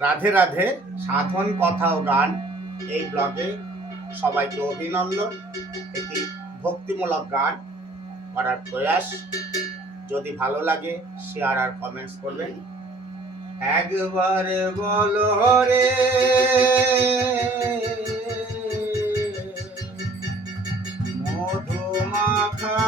রাধে রাধে, সাধন, কথা ও গান। এই ব্লগে সবাইকে অভিনন্দন। একটি ভক্তিমূলক গান করার প্রয়াস। যদি ভালো লাগে শেয়ার আর কমেন্টস করবেন। একবার বলো রে মধুমাখা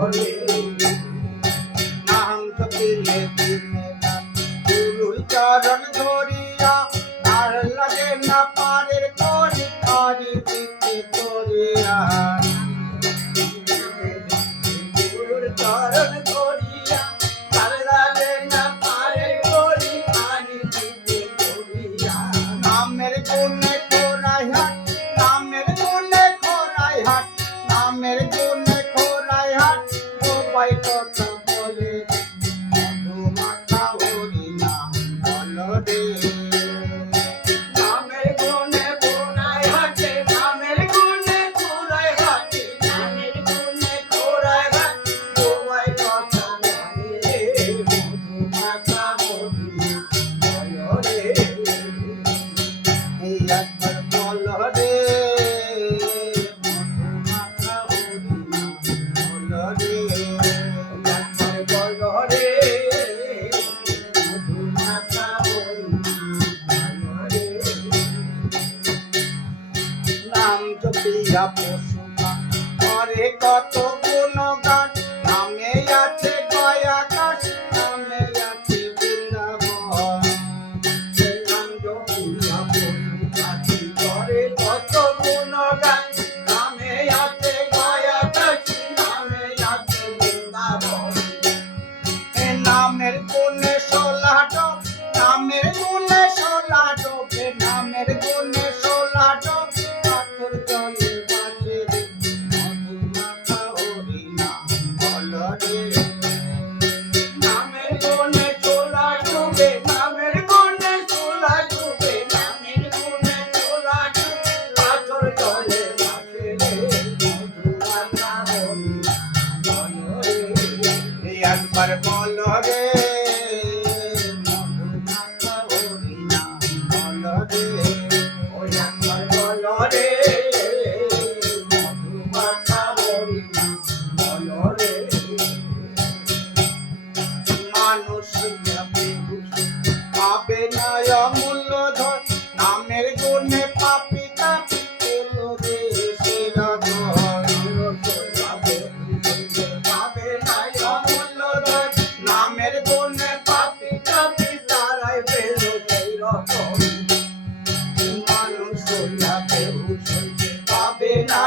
ধরে। নাম জপিলে দিনে গুরুর আর লাগে না পারের করি করি করিয়া দিয়া পশু করে কত কোনো গান মানুষ পাবে না অমূল্য ধন, নামের গুণে পাপি নামের গুণে পাপি কাপি তারাই পেল সেই রকম মানুষ পাবে না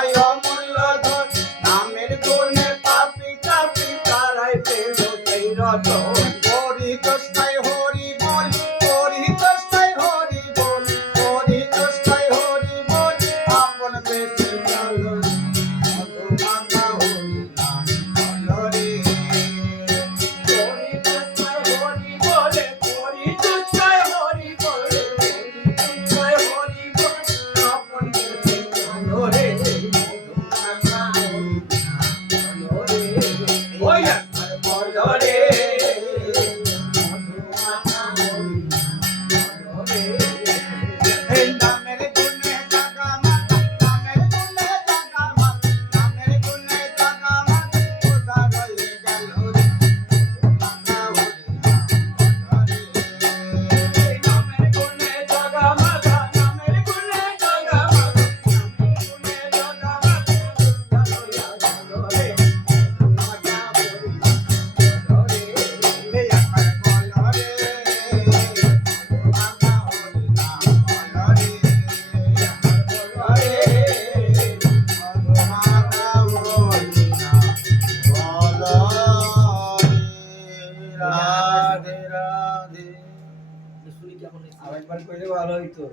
আরেকবার কইলে ভালো হইতো।